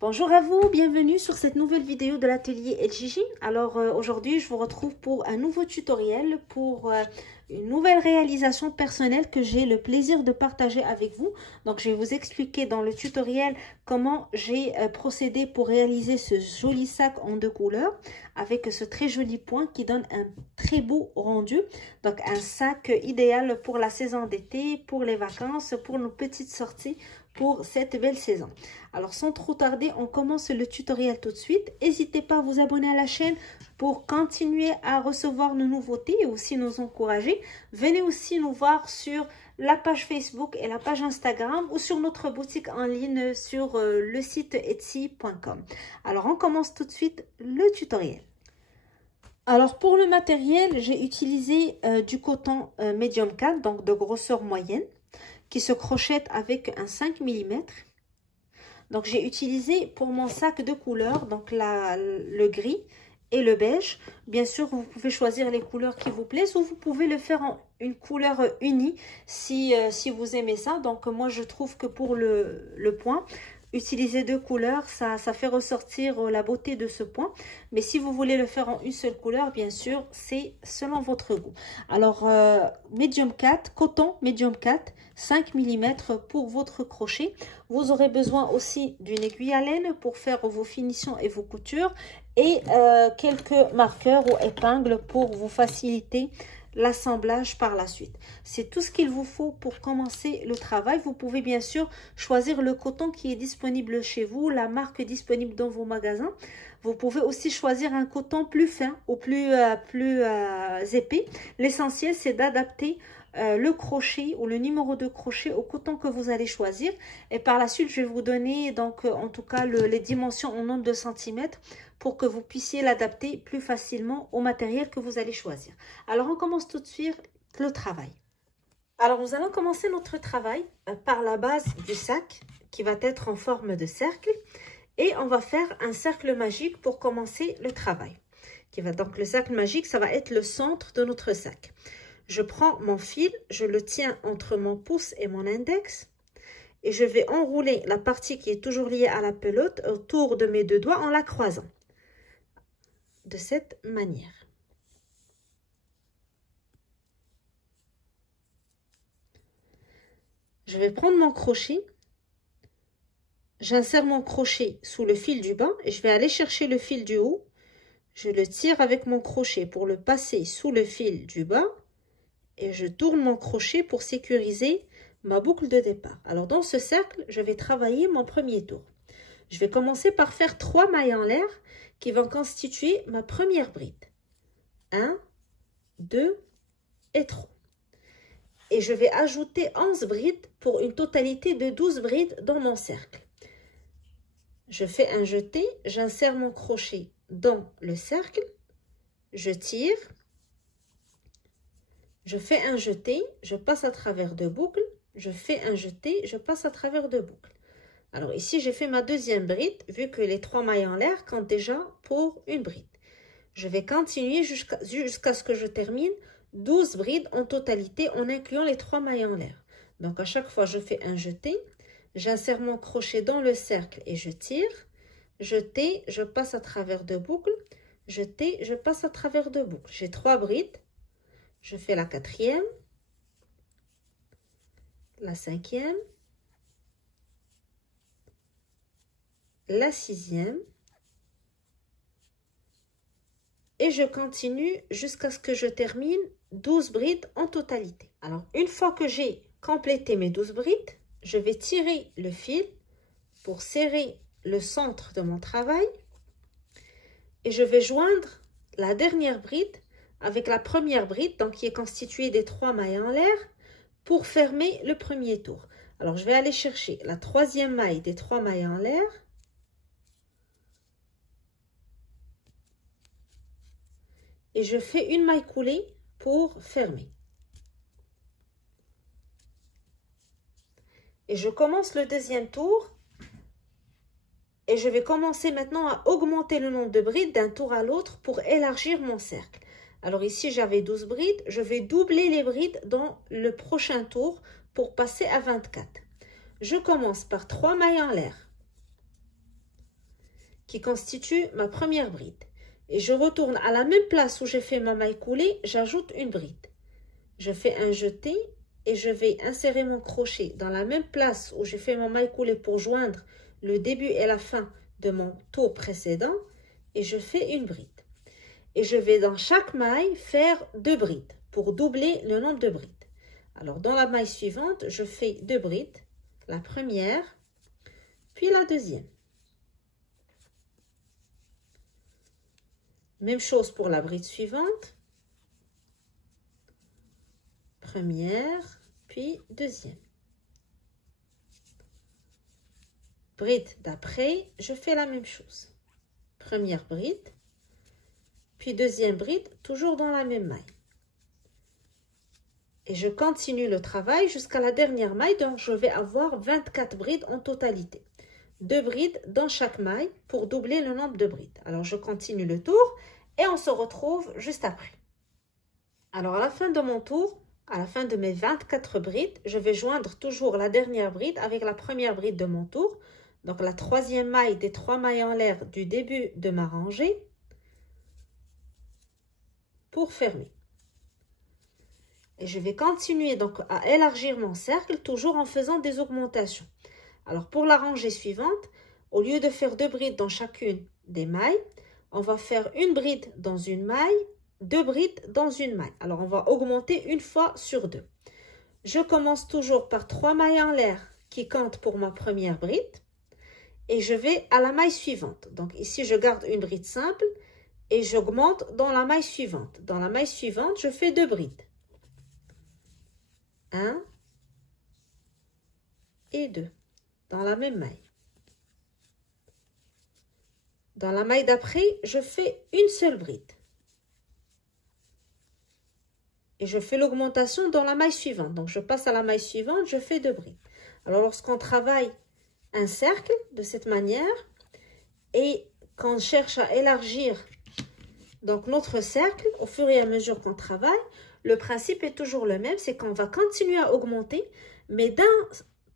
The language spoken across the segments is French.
Bonjour à vous, bienvenue sur cette nouvelle vidéo de l'atelier El Gigi. Alors aujourd'hui je vous retrouve pour un nouveau tutoriel, pour une nouvelle réalisation personnelle que j'ai le plaisir de partager avec vous. Donc je vais vous expliquer dans le tutoriel comment j'ai procédé pour réaliser ce joli sac en deux couleurs avec ce très joli point qui donne un très beau rendu. Donc un sac idéal pour la saison d'été, pour les vacances, pour nos petites sorties, pour cette belle saison. Alors sans trop tarder, on commence le tutoriel tout de suite. N'hésitez pas à vous abonner à la chaîne pour continuer à recevoir nos nouveautés et aussi nous encourager. Venez aussi nous voir sur la page Facebook et la page Instagram ou sur notre boutique en ligne sur le site etsy.com. Alors on commence tout de suite le tutoriel. Alors pour le matériel, j'ai utilisé du coton médium 4, donc de grosseur moyenne, qui se crochette avec un 5 mm. Donc j'ai utilisé pour mon sac de couleurs, donc le gris et le beige. Bien sûr, vous pouvez choisir les couleurs qui vous plaisent ou vous pouvez le faire en une couleur unie si vous aimez ça. Donc moi je trouve que pour le point, utiliser deux couleurs, ça fait ressortir la beauté de ce point. Mais si vous voulez le faire en une seule couleur, bien sûr, c'est selon votre goût. Alors, médium 4, coton médium 4, 5 mm pour votre crochet. Vous aurez besoin aussi d'une aiguille à laine pour faire vos finitions et vos coutures. Et quelques marqueurs ou épingles pour vous faciliter l'assemblage par la suite. C'est tout ce qu'il vous faut pour commencer le travail. Vous pouvez bien sûr choisir le coton qui est disponible chez vous, la marque disponible dans vos magasins. Vous pouvez aussi choisir un coton plus fin ou plus épais. L'essentiel, c'est d'adapter le crochet ou le numéro de crochet au coton que vous allez choisir. Et par la suite, je vais vous donner donc en tout cas les dimensions en nombre de centimètres pour que vous puissiez l'adapter plus facilement au matériel que vous allez choisir. Alors, on commence tout de suite le travail. Alors, nous allons commencer notre travail par la base du sac qui va être en forme de cercle. Et on va faire un cercle magique pour commencer le travail. Donc, le cercle magique, ça va être le centre de notre sac. Je prends mon fil, je le tiens entre mon pouce et mon index. Et je vais enrouler la partie qui est toujours liée à la pelote autour de mes deux doigts en la croisant. De cette manière. Je vais prendre mon crochet. J'insère mon crochet sous le fil du bas et je vais aller chercher le fil du haut. Je le tire avec mon crochet pour le passer sous le fil du bas et je tourne mon crochet pour sécuriser ma boucle de départ. Alors dans ce cercle, je vais travailler mon premier tour. Je vais commencer par faire 3 mailles en l'air qui vont constituer ma première bride. 1, 2 et 3. Et je vais ajouter 11 brides pour une totalité de 12 brides dans mon cercle. Je fais un jeté, j'insère mon crochet dans le cercle, je tire, je fais un jeté, je passe à travers deux boucles, je fais un jeté, je passe à travers deux boucles. Alors ici, j'ai fait ma deuxième bride, vu que les 3 mailles en l'air comptent déjà pour une bride. Je vais continuer jusqu'à ce que je termine 12 brides en totalité en incluant les 3 mailles en l'air. Donc à chaque fois, je fais un jeté, j'insère mon crochet dans le cercle et je tire, jeté, je passe à travers deux boucles, jeté, je passe à travers deux boucles. J'ai 3 brides, je fais la 4e, la 5e, la 6e et je continue jusqu'à ce que je termine 12 brides en totalité. Alors, une fois que j'ai complété mes 12 brides, je vais tirer le fil pour serrer le centre de mon travail et je vais joindre la dernière bride avec la première bride, donc qui est constituée des 3 mailles en l'air, pour fermer le premier tour. Alors, je vais aller chercher la 3e maille des 3 mailles en l'air. Et je fais une maille coulée pour fermer. Et je commence le deuxième tour. Et je vais commencer maintenant à augmenter le nombre de brides d'un tour à l'autre pour élargir mon cercle. Alors ici, j'avais 12 brides. Je vais doubler les brides dans le prochain tour pour passer à 24. Je commence par 3 mailles en l'air. qui constitue ma première bride. Et je retourne à la même place où j'ai fait ma maille coulée, j'ajoute une bride. Je fais un jeté et je vais insérer mon crochet dans la même place où j'ai fait ma maille coulée pour joindre le début et la fin de mon tour précédent et je fais une bride. Et je vais dans chaque maille faire 2 brides pour doubler le nombre de brides. Alors dans la maille suivante, je fais 2 brides, la première, puis la deuxième. Même chose pour la bride suivante. Première, puis deuxième. Bride d'après, je fais la même chose. Première bride, puis deuxième bride, toujours dans la même maille. Et je continue le travail jusqu'à la dernière maille, donc je vais avoir 24 brides en totalité. 2 brides dans chaque maille pour doubler le nombre de brides. Alors je continue le tour et on se retrouve juste après. Alors à la fin de mon tour, à la fin de mes 24 brides, je vais joindre toujours la dernière bride avec la première bride de mon tour. Donc la troisième maille des 3 mailles en l'air du début de ma rangée pour fermer. Et je vais continuer donc à élargir mon cercle toujours en faisant des augmentations. Alors pour la rangée suivante, au lieu de faire 2 brides dans chacune des mailles, on va faire une bride dans une maille, 2 brides dans une maille. Alors on va augmenter une fois sur 2. Je commence toujours par 3 mailles en l'air qui comptent pour ma première bride et je vais à la maille suivante. Donc ici je garde une bride simple et j'augmente dans la maille suivante. Dans la maille suivante, je fais 2 brides. 1 et 2 dans la même maille. Dans la maille d'après, je fais une seule bride. Et je fais l'augmentation dans la maille suivante. Donc, je passe à la maille suivante, je fais 2 brides. Alors, lorsqu'on travaille un cercle de cette manière et qu'on cherche à élargir donc notre cercle au fur et à mesure qu'on travaille, le principe est toujours le même, c'est qu'on va continuer à augmenter, mais d'un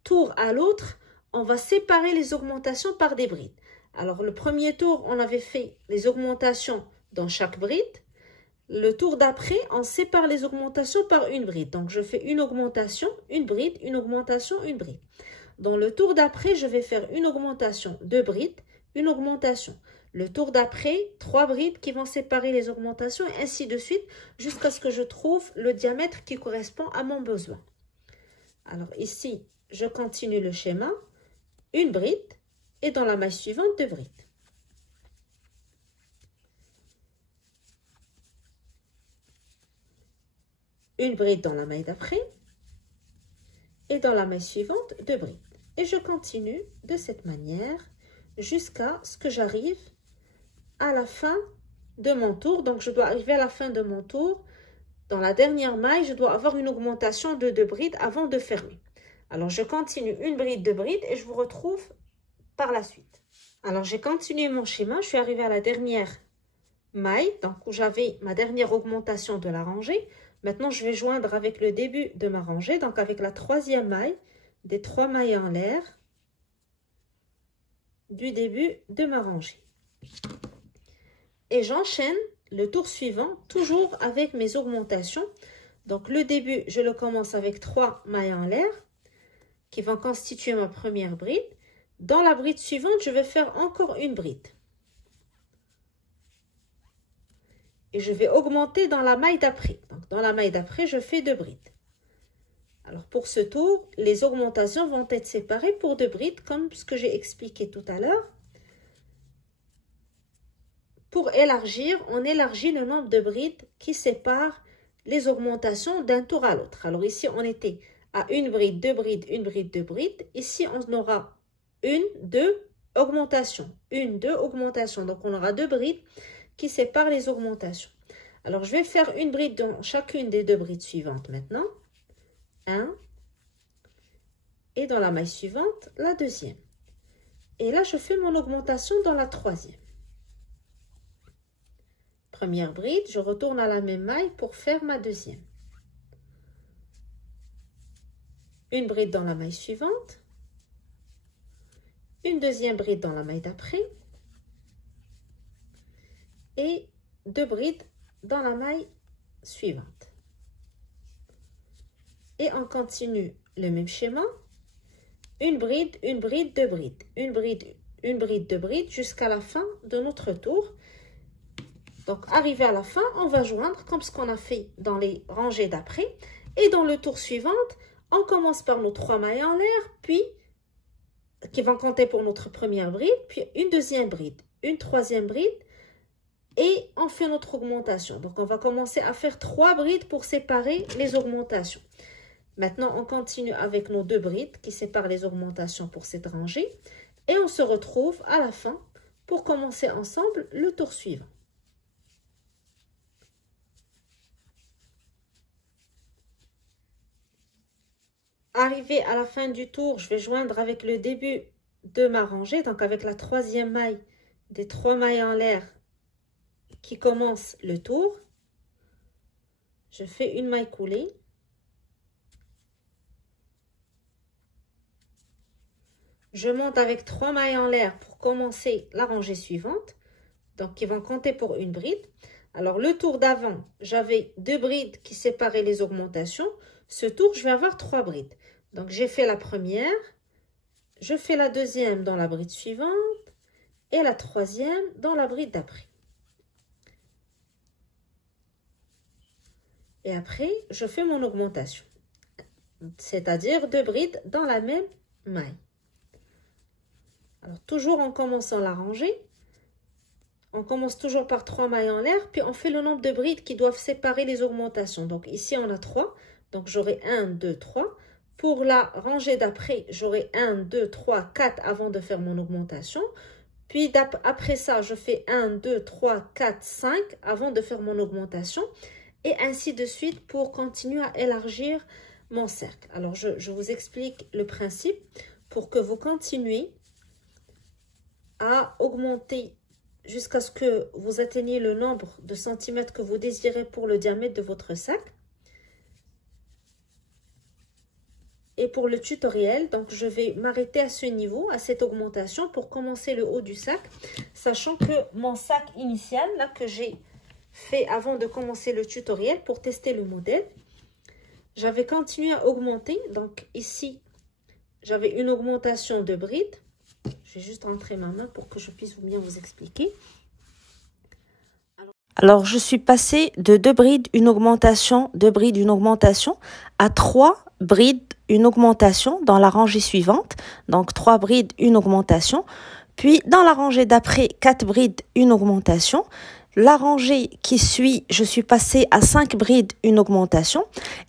tour à l'autre, on va séparer les augmentations par des brides. Alors, le premier tour, on avait fait les augmentations dans chaque bride. Le tour d'après, on sépare les augmentations par une bride. Donc, je fais une augmentation, une bride, une augmentation, une bride. Dans le tour d'après, je vais faire une augmentation, 2 brides, une augmentation. Le tour d'après, 3 brides qui vont séparer les augmentations, et ainsi de suite, jusqu'à ce que je trouve le diamètre qui correspond à mon besoin. Alors ici, je continue le schéma, une bride, et dans la maille suivante, 2 brides. Une bride dans la maille d'après, et dans la maille suivante, 2 brides. Et je continue de cette manière jusqu'à ce que j'arrive à la fin de mon tour. Donc, je dois arriver à la fin de mon tour. Dans la dernière maille, je dois avoir une augmentation de 2 brides avant de fermer. Alors, je continue une bride, 2 brides et je vous retrouve par la suite. Alors, j'ai continué mon schéma. Je suis arrivée à la dernière maille, donc où j'avais ma dernière augmentation de la rangée. Maintenant, je vais joindre avec le début de ma rangée, donc avec la troisième maille des 3 mailles en l'air du début de ma rangée. Et j'enchaîne le tour suivant, toujours avec mes augmentations. Donc, le début, je le commence avec 3 mailles en l'air qui vont constituer ma première bride. Dans la bride suivante, je vais faire encore une bride. Et je vais augmenter dans la maille d'après. Donc, dans la maille d'après, je fais 2 brides. Alors, pour ce tour, les augmentations vont être séparées pour 2 brides, comme ce que j'ai expliqué tout à l'heure. Pour élargir, on élargit le nombre de brides qui séparent les augmentations d'un tour à l'autre. Alors, ici, on était à une bride, 2 brides, une bride, 2 brides. Ici, on aura 1, 2 augmentations. 1, 2 augmentations. Donc, on aura 2 brides qui séparent les augmentations. Alors, je vais faire une bride dans chacune des 2 brides suivantes maintenant. 1. Et dans la maille suivante, la deuxième. Et là, je fais mon augmentation dans la troisième. Première bride, je retourne à la même maille pour faire ma deuxième. Une bride dans la maille suivante. Une deuxième bride dans la maille d'après. et 2 brides dans la maille suivante. Et on continue le même schéma. Une bride, 2 brides. Une bride, 2 brides jusqu'à la fin de notre tour. Donc, arrivé à la fin, on va joindre comme ce qu'on a fait dans les rangées d'après. Et dans le tour suivant, on commence par nos 3 mailles en l'air, puis qui vont compter pour notre première bride, puis une deuxième bride, une troisième bride, et on fait notre augmentation. Donc, on va commencer à faire 3 brides pour séparer les augmentations. Maintenant, on continue avec nos 2 brides qui séparent les augmentations pour cette rangée. Et on se retrouve à la fin pour commencer ensemble le tour suivant. Arrivé à la fin du tour, je vais joindre avec le début de ma rangée, donc avec la troisième maille des 3 mailles en l'air qui commence le tour. Je fais une maille coulée. Je monte avec 3 mailles en l'air pour commencer la rangée suivante, donc qui vont compter pour une bride. Alors, le tour d'avant, j'avais 2 brides qui séparaient les augmentations. Ce tour, je vais avoir 3 brides. Donc, j'ai fait la première, je fais la deuxième dans la bride suivante et la troisième dans la bride d'après. Et après, je fais mon augmentation, c'est-à-dire 2 brides dans la même maille. Alors, toujours en commençant la rangée, on commence toujours par 3 mailles en l'air, puis on fait le nombre de brides qui doivent séparer les augmentations. Donc, ici, on a 3, donc j'aurai 1, 2, 3. Pour la rangée d'après, j'aurai 1, 2, 3, 4 avant de faire mon augmentation. Puis après ça, je fais 1, 2, 3, 4, 5 avant de faire mon augmentation. Et ainsi de suite pour continuer à élargir mon cercle. Alors, je vous explique le principe pour que vous continuez à augmenter jusqu'à ce que vous atteigniez le nombre de centimètres que vous désirez pour le diamètre de votre sac. Et pour le tutoriel, donc je vais m'arrêter à ce niveau, à cette augmentation pour commencer le haut du sac, sachant que mon sac initial, là que j'ai fait avant de commencer le tutoriel pour tester le modèle, j'avais continué à augmenter. Donc ici, j'avais une augmentation de bride. Je vais juste rentrer ma main pour que je puisse bien vous expliquer. Alors, je suis passée de 2 brides, une augmentation, 2 brides, une augmentation, à 3 brides, une augmentation dans la rangée suivante. Donc, 3 brides, une augmentation. Puis, dans la rangée d'après, 4 brides, une augmentation. La rangée qui suit, je suis passée à 5 brides, une augmentation.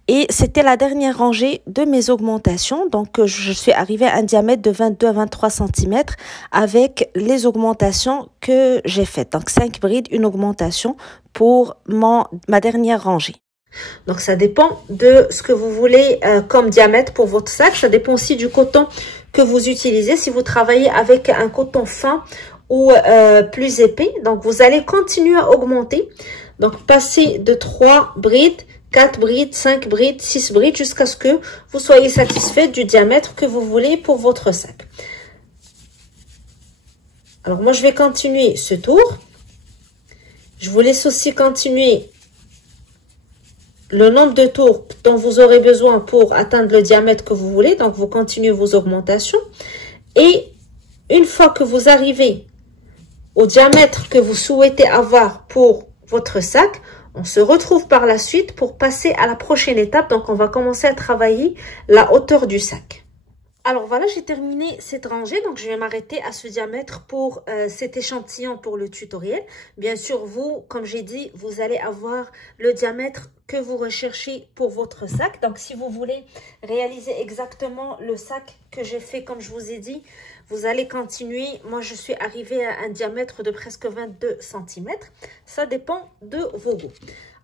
Et c'était la dernière rangée de mes augmentations. Donc, je suis arrivée à un diamètre de 22 à 23 cm avec les augmentations que j'ai faites. Donc, 5 brides, une augmentation pour ma dernière rangée. Donc, ça dépend de ce que vous voulez comme diamètre pour votre sac. Ça dépend aussi du coton que vous utilisez. Si vous travaillez avec un coton fin ou plus épais, donc vous allez continuer à augmenter. Donc, passer de 3 brides, 4 brides, 5 brides, 6 brides, jusqu'à ce que vous soyez satisfait du diamètre que vous voulez pour votre sac. Alors, moi, je vais continuer ce tour. Je vous laisse aussi continuer le nombre de tours dont vous aurez besoin pour atteindre le diamètre que vous voulez. Donc, vous continuez vos augmentations. Et une fois que vous arrivez au diamètre que vous souhaitez avoir pour votre sac, on se retrouve par la suite pour passer à la prochaine étape. Donc, on va commencer à travailler la hauteur du sac. Alors voilà, j'ai terminé cette rangée, donc je vais m'arrêter à ce diamètre pour cet échantillon pour le tutoriel. Bien sûr, vous, comme j'ai dit, vous allez avoir le diamètre que vous recherchez pour votre sac. Donc si vous voulez réaliser exactement le sac que j'ai fait, comme je vous ai dit, vous allez continuer. Moi, je suis arrivée à un diamètre de presque 22 cm. Ça dépend de vos goûts.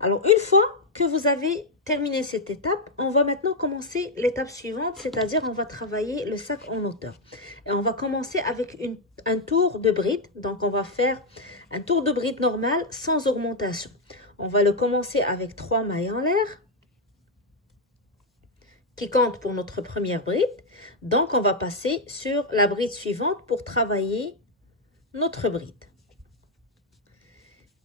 Alors, une fois que vous avez terminé cette étape, on va maintenant commencer l'étape suivante, c'est-à-dire on va travailler le sac en hauteur. Et on va commencer avec un tour de bride. Donc, on va faire un tour de bride normal sans augmentation. On va le commencer avec 3 mailles en l'air qui comptent pour notre première bride. Donc, on va passer sur la bride suivante pour travailler notre bride.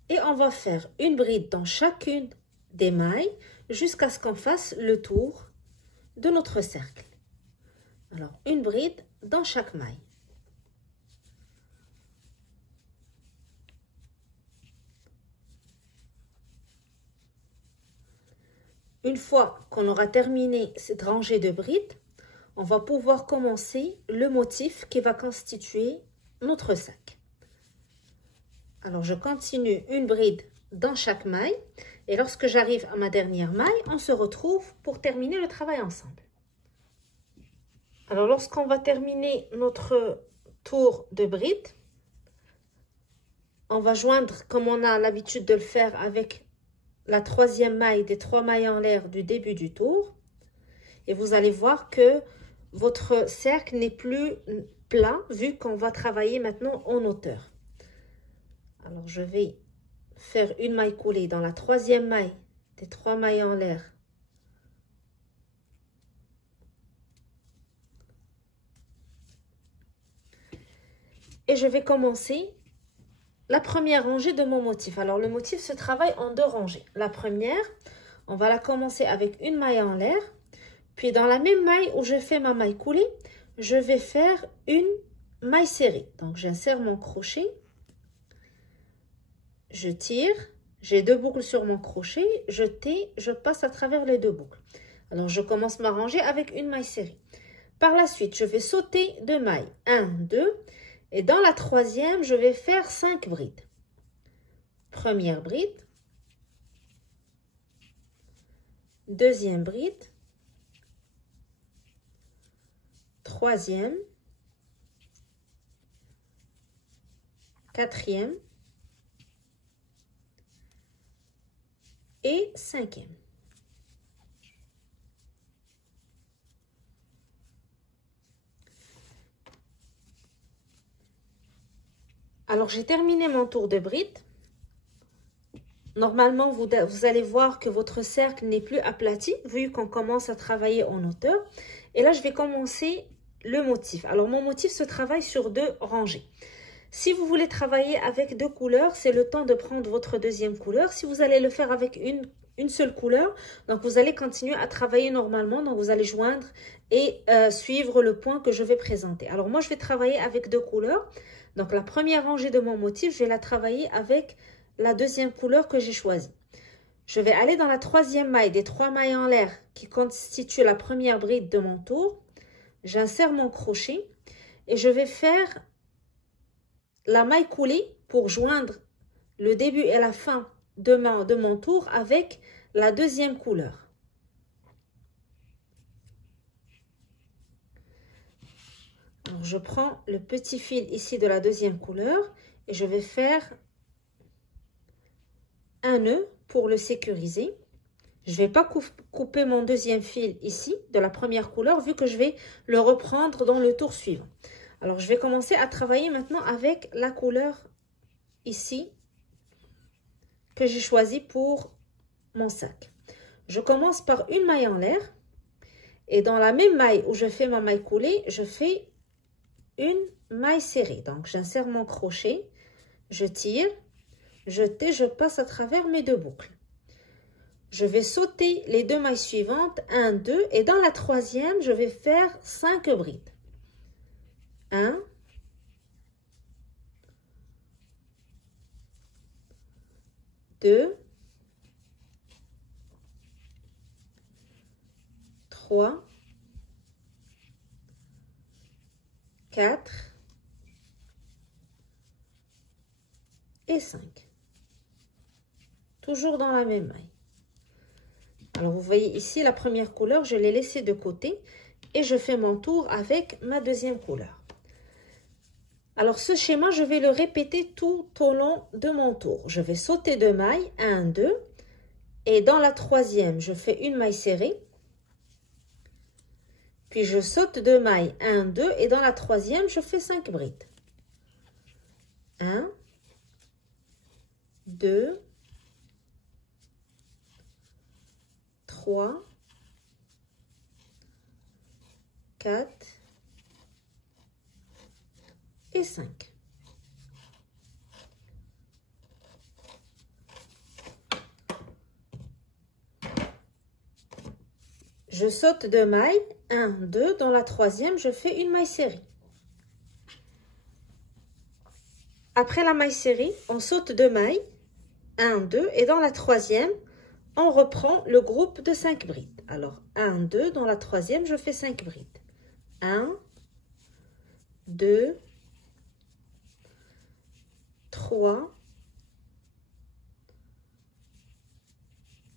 Et on va faire une bride dans chacune des mailles jusqu'à ce qu'on fasse le tour de notre cercle. Alors, une bride dans chaque maille. Une fois qu'on aura terminé cette rangée de brides, on va pouvoir commencer le motif qui va constituer notre sac. Alors, je continue une bride dans chaque maille et lorsque j'arrive à ma dernière maille, on se retrouve pour terminer le travail ensemble. Alors, lorsqu'on va terminer notre tour de bride, on va joindre, comme on a l'habitude de le faire, avec la troisième maille des 3 mailles en l'air du début du tour. Et vous allez voir que votre cercle n'est plus plat vu qu'on va travailler maintenant en hauteur. Alors, je vais faire une maille coulée dans la troisième maille des 3 mailles en l'air. Et je vais commencer la première rangée de mon motif. Alors, le motif se travaille en 2 rangées. La première, on va la commencer avec une maille en l'air. Puis, dans la même maille où je fais ma maille coulée, je vais faire une maille serrée. Donc, j'insère mon crochet. Je tire. J'ai 2 boucles sur mon crochet. Je tais, je passe à travers les 2 boucles. Alors, je commence ma rangée avec une maille serrée. Par la suite, je vais sauter 2 mailles. 1, 2. Et dans la troisième, je vais faire 5 brides. Première bride. Deuxième bride. Troisième. Quatrième. Et cinquième. Alors, j'ai terminé mon tour de bride. Normalement, vous allez voir que votre cercle n'est plus aplati, vu qu'on commence à travailler en hauteur. Et là, je vais commencer le motif. Alors, mon motif se travaille sur 2 rangées. Si vous voulez travailler avec 2 couleurs, c'est le temps de prendre votre deuxième couleur. Si vous allez le faire avec une seule couleur, donc vous allez continuer à travailler normalement. Donc, vous allez joindre et suivre le point que je vais présenter. Alors, moi, je vais travailler avec 2 couleurs. Donc, la première rangée de mon motif, je vais la travailler avec la deuxième couleur que j'ai choisie. Je vais aller dans la troisième maille des 3 mailles en l'air qui constitue la première bride de mon tour. J'insère mon crochet et je vais faire la maille coulée pour joindre le début et la fin de mon tour avec la deuxième couleur. Alors, je prends le petit fil ici de la deuxième couleur et je vais faire un nœud pour le sécuriser. Je ne vais pas couper mon deuxième fil ici de la première couleur vu que je vais le reprendre dans le tour suivant. Alors, je vais commencer à travailler maintenant avec la couleur ici que j'ai choisie pour mon sac. Je commence par une maille en l'air et dans la même maille où je fais ma maille coulée, je fais une maille serrée. Donc, j'insère mon crochet, je tire, je tais, je passe à travers mes 2 boucles. Je vais sauter les 2 mailles suivantes, 1, 2, et dans la troisième, je vais faire 5 brides. 1, 2, 3, 4 et 5. Toujours dans la même maille. Alors, vous voyez ici, la première couleur, je l'ai laissée de côté et je fais mon tour avec ma deuxième couleur. Alors, ce schéma, je vais le répéter tout au long de mon tour. Je vais sauter 2 mailles, 1, 2, et dans la troisième, je fais une maille serrée. Puis, je saute 2 mailles, 1, 2, et dans la troisième, je fais 5 brides. 1, 2, 3, 4 et 5. Je saute 2 mailles, 1, 2, dans la troisième, je fais une maille serrée. Après la maille serrée, on saute 2 mailles, 1, 2, et dans la troisième, on reprend le groupe de 5 brides. Alors, 1, 2, dans la troisième, je fais 5 brides. 1, 2, 3,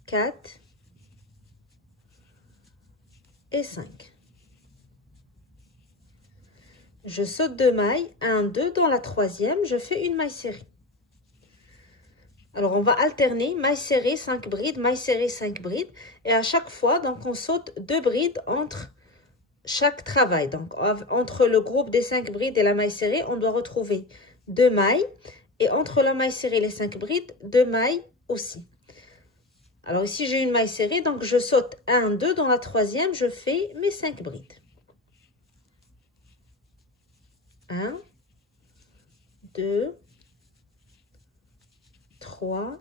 4 et 5. Je saute 2 mailles, 1, 2, dans la troisième, je fais une maille serrée. Alors, on va alterner maille serrée, 5 brides, maille serrée, 5 brides. Et à chaque fois, donc, on saute 2 brides entre chaque travail. Donc, entre le groupe des 5 brides et la maille serrée, on doit retrouver 2 mailles. Et entre la maille serrée et les 5 brides, 2 mailles aussi. Alors, ici, j'ai une maille serrée. Donc, je saute 1, 2. Dans la troisième, je fais mes 5 brides. 1, 2, 3,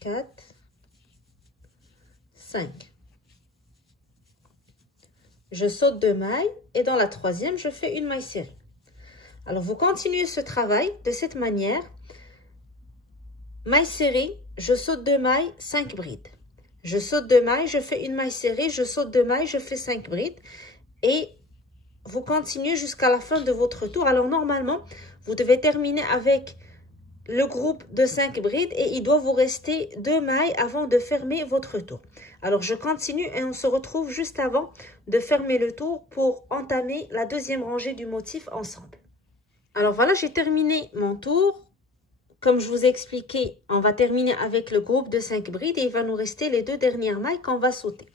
4, 5. Je saute 2 mailles et dans la troisième, je fais une maille serrée. Alors, vous continuez ce travail de cette manière. Maille serrée, je saute 2 mailles, 5 brides. Je saute 2 mailles, je fais une maille serrée, je saute 2 mailles, je fais 5 brides. Et vous continuez jusqu'à la fin de votre tour. Alors, normalement, vous devez terminer avec le groupe de 5 brides et il doit vous rester 2 mailles avant de fermer votre tour. Alors, je continue et on se retrouve juste avant de fermer le tour pour entamer la deuxième rangée du motif ensemble. Alors, voilà, j'ai terminé mon tour. Comme je vous ai expliqué, on va terminer avec le groupe de 5 brides et il va nous rester les 2 dernières mailles qu'on va sauter.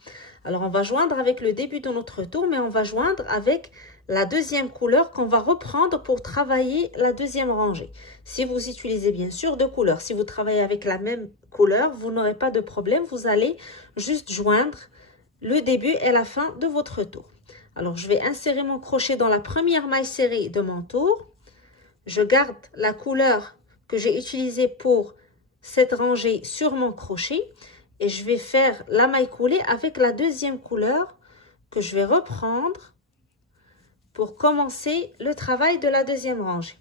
Alors, on va joindre avec le début de notre tour, mais on va joindre avec la deuxième couleur qu'on va reprendre pour travailler la deuxième rangée. Si vous utilisez bien sûr 2 couleurs, si vous travaillez avec la même couleur, vous n'aurez pas de problème. Vous allez juste joindre le début et la fin de votre tour. Alors, je vais insérer mon crochet dans la première maille serrée de mon tour. Je garde la couleur que j'ai utilisée pour cette rangée sur mon crochet et je vais faire la maille coulée avec la deuxième couleur que je vais reprendre pour commencer le travail de la deuxième rangée.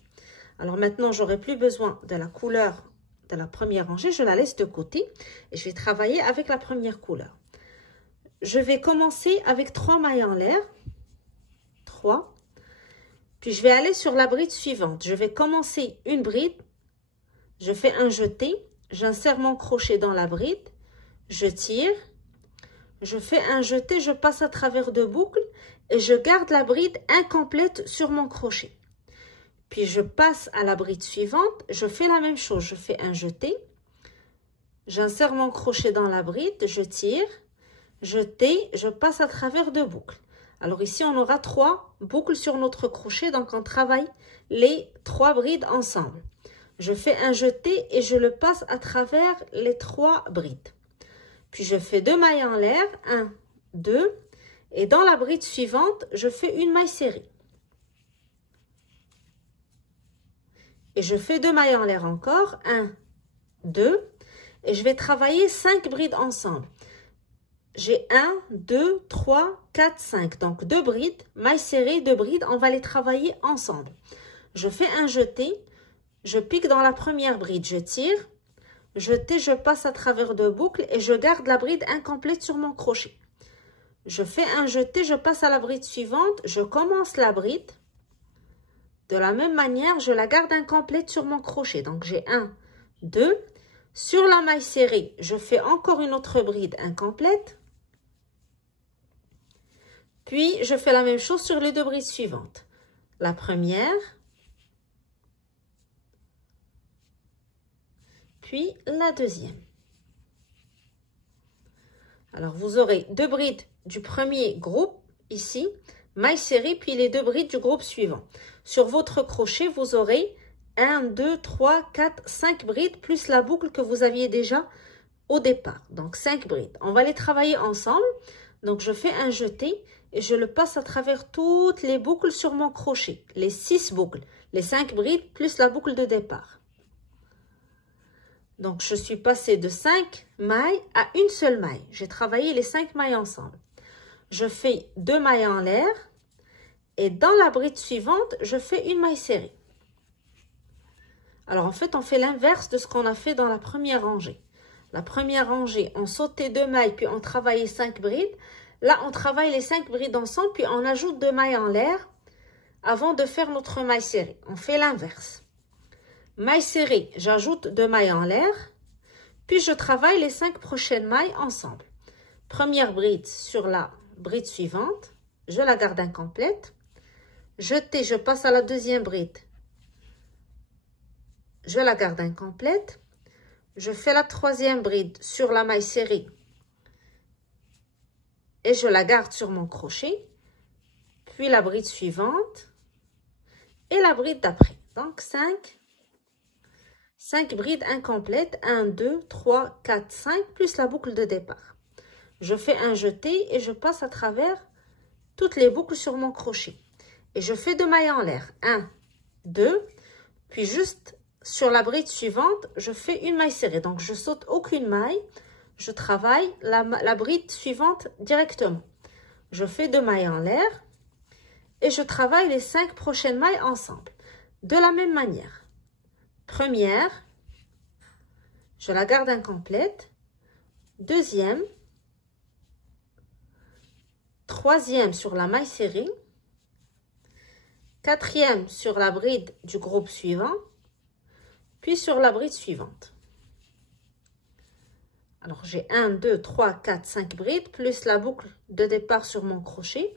Alors maintenant, j'aurai plus besoin de la couleur de la première rangée, je la laisse de côté et je vais travailler avec la première couleur. Je vais commencer avec 3 mailles en l'air, 3, puis je vais aller sur la bride suivante. Je vais commencer une bride, je fais un jeté, j'insère mon crochet dans la bride, je tire, je fais un jeté, je passe à travers 2 boucles et je garde la bride incomplète sur mon crochet. Puis je passe à la bride suivante, je fais la même chose, je fais un jeté, j'insère mon crochet dans la bride, je tire, jeté, je passe à travers 2 boucles. Alors ici, on aura 3 boucles sur notre crochet, donc on travaille les 3 brides ensemble. Je fais un jeté et je le passe à travers les 3 brides. Puis je fais 2 mailles en l'air, 1, 2, et dans la bride suivante, je fais une maille serrée. Et je fais 2 mailles en l'air encore, 1, 2, et je vais travailler 5 brides ensemble. J'ai 1, 2, 3, 4, 5. Donc 2 brides, mailles serrées, 2 brides, on va les travailler ensemble. Je fais un jeté, je pique dans la première bride, je tire, jeté, je passe à travers 2 boucles et je garde la bride incomplète sur mon crochet. Je fais un jeté, je passe à la bride suivante, je commence la bride. De la même manière, je la garde incomplète sur mon crochet. Donc j'ai 1, 2. Sur la maille serrée, je fais encore une autre bride incomplète. Puis, je fais la même chose sur les 2 brides suivantes. La première, puis la deuxième. Alors, vous aurez 2 brides du premier groupe, ici, maille serrée, puis les 2 brides du groupe suivant. Sur votre crochet, vous aurez 1, 2, 3, 4, 5 brides, plus la boucle que vous aviez déjà au départ. Donc, 5 brides. On va les travailler ensemble. Donc, je fais un jeté et je le passe à travers toutes les boucles sur mon crochet. Les 6 boucles, les 5 brides, plus la boucle de départ. Donc, je suis passée de 5 mailles à une seule maille. J'ai travaillé les 5 mailles ensemble. Je fais 2 mailles en l'air. Et dans la bride suivante, je fais une maille serrée. Alors, en fait, on fait l'inverse de ce qu'on a fait dans la première rangée. La première rangée, on sautait 2 mailles, puis on travaillait 5 brides. Là, on travaille les 5 brides ensemble, puis on ajoute 2 mailles en l'air avant de faire notre maille serrée. On fait l'inverse. Maille serrée, j'ajoute 2 mailles en l'air, puis je travaille les 5 prochaines mailles ensemble. Première bride sur la bride suivante, je la garde incomplète. Jetée, je passe à la deuxième bride. Je la garde incomplète. Je fais la troisième bride sur la maille serrée et je la garde sur mon crochet. Puis la bride suivante et la bride d'après. Donc 5 brides incomplètes. 1, 2, 3, 4, 5 plus la boucle de départ. Je fais un jeté et je passe à travers toutes les boucles sur mon crochet. Et je fais 2 mailles en l'air. 1, 2, puis juste sur la bride suivante, je fais une maille serrée. Donc, je saute aucune maille. Je travaille la bride suivante directement. Je fais 2 mailles en l'air et je travaille les 5 prochaines mailles ensemble. De la même manière. Première, je la garde incomplète. Deuxième, troisième sur la maille serrée. Quatrième sur la bride du groupe suivant. Puis sur la bride suivante. Alors, j'ai 1, 2, 3, 4, 5 brides, plus la boucle de départ sur mon crochet.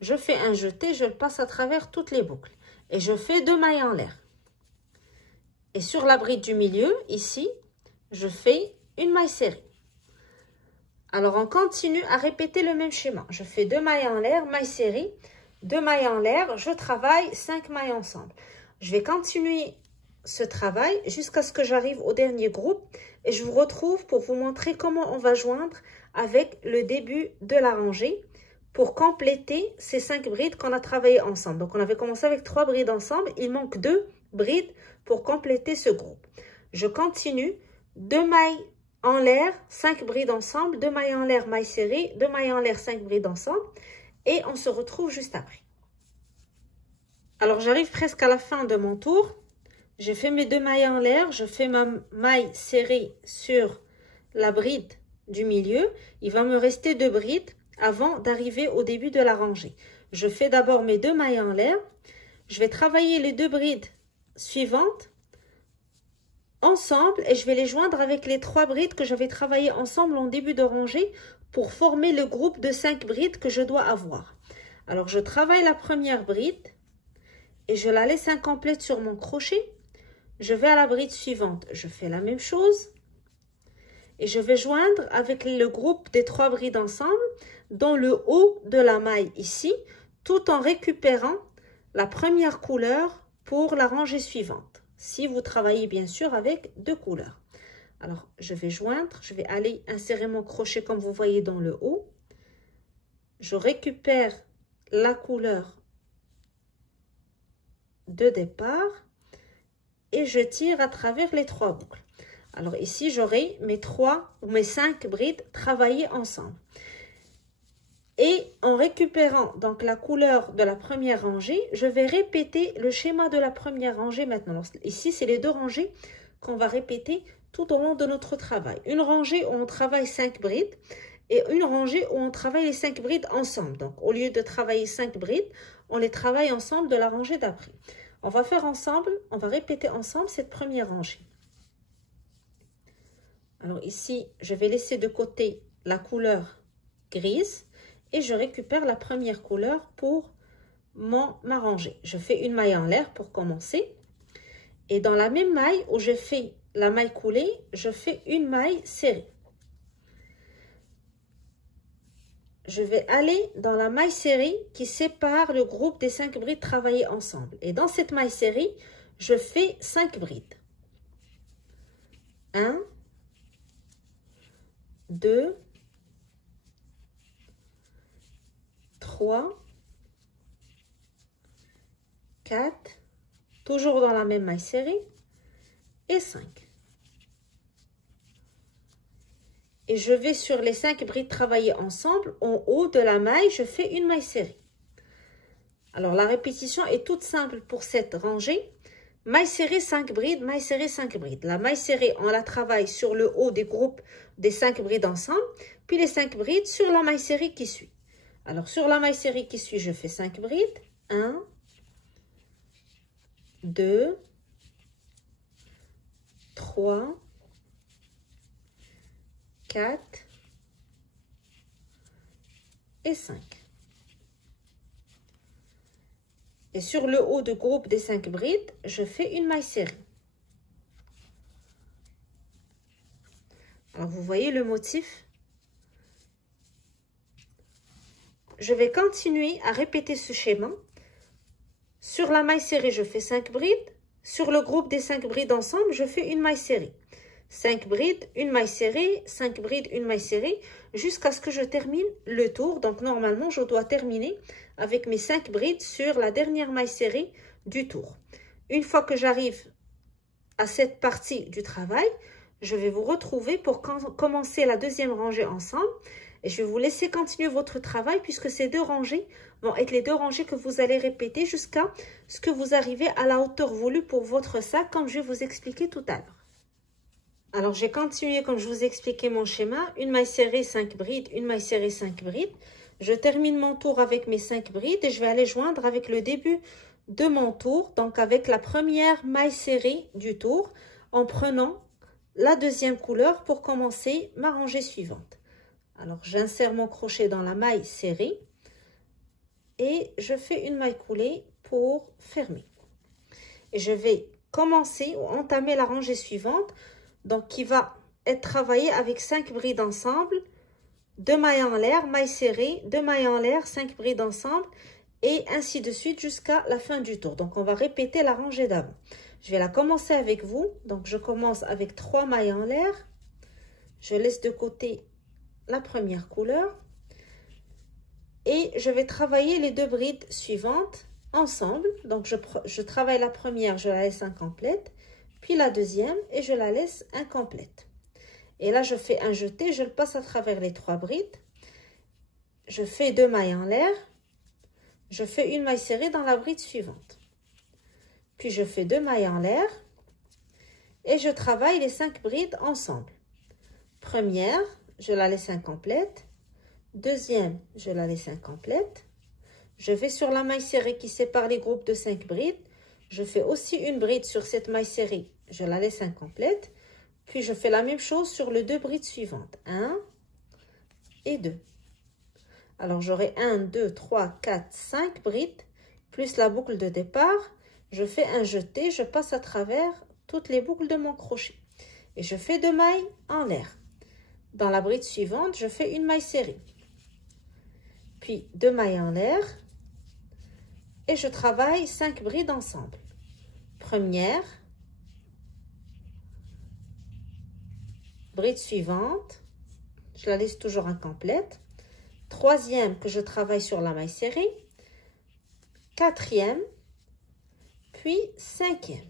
Je fais un jeté, je le passe à travers toutes les boucles. Et je fais 2 mailles en l'air. Et sur la bride du milieu, ici, je fais une maille serrée. Alors, on continue à répéter le même schéma. Je fais 2 mailles en l'air, maille serrée, 2 mailles en l'air, je travaille 5 mailles ensemble. Je vais continuer ce travail jusqu'à ce que j'arrive au dernier groupe et je vous retrouve pour vous montrer comment on va joindre avec le début de la rangée pour compléter ces 5 brides qu'on a travaillé ensemble. Donc, on avait commencé avec 3 brides ensemble. Il manque 2 brides pour compléter ce groupe. Je continue 2 mailles en l'air, 5 brides ensemble, 2 mailles en l'air, maille serrée, 2 mailles en l'air, 5 brides ensemble et on se retrouve juste après. Alors, j'arrive presque à la fin de mon tour. J'ai fait mes 2 mailles en l'air, je fais ma maille serrée sur la bride du milieu. Il va me rester 2 brides avant d'arriver au début de la rangée. Je fais d'abord mes 2 mailles en l'air. Je vais travailler les 2 brides suivantes ensemble et je vais les joindre avec les 3 brides que j'avais travaillées ensemble en début de rangée pour former le groupe de 5 brides que je dois avoir. Alors, je travaille la première bride et je la laisse incomplète sur mon crochet. Je vais à la bride suivante, je fais la même chose et je vais joindre avec le groupe des 3 brides ensemble dans le haut de la maille ici, tout en récupérant la première couleur pour la rangée suivante. Si vous travaillez bien sûr avec 2 couleurs. Alors, je vais joindre, je vais aller insérer mon crochet comme vous voyez dans le haut. Je récupère la couleur de départ. Et je tire à travers les 3 boucles. Alors ici, j'aurai mes 3 ou mes 5 brides travaillées ensemble. Et en récupérant donc la couleur de la première rangée, je vais répéter le schéma de la première rangée maintenant. Alors, ici, c'est les 2 rangées qu'on va répéter tout au long de notre travail. Une rangée où on travaille 5 brides et une rangée où on travaille les 5 brides ensemble. Donc, au lieu de travailler 5 brides, on les travaille ensemble de la rangée d'après. On va faire ensemble, on va répéter ensemble cette première rangée. Alors ici, je vais laisser de côté la couleur grise et je récupère la première couleur pour ma rangée. Je fais une maille en l'air pour commencer. Et dans la même maille où je fais la maille coulée, je fais une maille serrée. Je vais aller dans la maille serrée qui sépare le groupe des 5 brides travaillées ensemble. Et dans cette maille serrée, je fais 5 brides. 1, 2, 3, 4, toujours dans la même maille serrée, et 5. et je vais sur les 5 brides travailler ensemble. En haut de la maille, je fais une maille serrée. Alors, la répétition est toute simple pour cette rangée. Maille serrée, 5 brides, maille serrée, 5 brides. La maille serrée, on la travaille sur le haut des groupes des 5 brides ensemble, puis les 5 brides sur la maille serrée qui suit. Alors, sur la maille serrée qui suit, je fais 5 brides. 1, 2, 3, 4 et 5. Et sur le haut de groupe des 5 brides, je fais une maille serrée. Alors, vous voyez le motif. Je vais continuer à répéter ce schéma. Sur la maille serrée, je fais 5 brides. Sur le groupe des 5 brides ensemble, je fais une maille serrée. 5 brides, une maille serrée, 5 brides, une maille serrée, jusqu'à ce que je termine le tour. Donc, normalement, je dois terminer avec mes 5 brides sur la dernière maille serrée du tour. Une fois que j'arrive à cette partie du travail, je vais vous retrouver pour commencer la deuxième rangée ensemble. Et je vais vous laisser continuer votre travail puisque ces 2 rangées vont être les 2 rangées que vous allez répéter jusqu'à ce que vous arrivez à la hauteur voulue pour votre sac, comme je vais vous expliquer tout à l'heure. Alors, j'ai continué comme je vous ai expliqué mon schéma. Une maille serrée, 5 brides, une maille serrée, 5 brides. Je termine mon tour avec mes 5 brides et je vais aller joindre avec le début de mon tour, donc avec la première maille serrée du tour, en prenant la deuxième couleur pour commencer ma rangée suivante. Alors, j'insère mon crochet dans la maille serrée et je fais une maille coulée pour fermer. Et je vais commencer ou entamer la rangée suivante, donc qui va être travaillée avec 5 brides ensemble, 2 mailles en l'air, maille serrée, 2 mailles en l'air, 5 brides ensemble et ainsi de suite jusqu'à la fin du tour. Donc, on va répéter la rangée d'avant. Je vais la commencer avec vous. Donc, je commence avec 3 mailles en l'air. Je laisse de côté la première couleur et je vais travailler les 2 brides suivantes ensemble. Donc, je travaille la première, je la laisse incomplète, puis la deuxième et je la laisse incomplète. Et là, je fais un jeté, je le passe à travers les 3 brides. Je fais 2 mailles en l'air. Je fais une maille serrée dans la bride suivante. Puis, je fais 2 mailles en l'air et je travaille les 5 brides ensemble. Première, je la laisse incomplète. Deuxième, je la laisse incomplète. Je vais sur la maille serrée qui sépare les groupes de 5 brides. Je fais aussi une bride sur cette maille serrée. Je la laisse incomplète. Puis, je fais la même chose sur les 2 brides suivantes. 1 et 2. Alors, j'aurai 1, 2, 3, 4, 5 brides, plus la boucle de départ. Je fais un jeté, je passe à travers toutes les boucles de mon crochet. Et je fais 2 mailles en l'air. Dans la bride suivante, je fais une maille serrée. Puis, 2 mailles en l'air. Et je travaille 5 brides ensemble. Première. Bride suivante, je la laisse toujours incomplète. Troisième que je travaille sur la maille serrée. Quatrième, puis cinquième.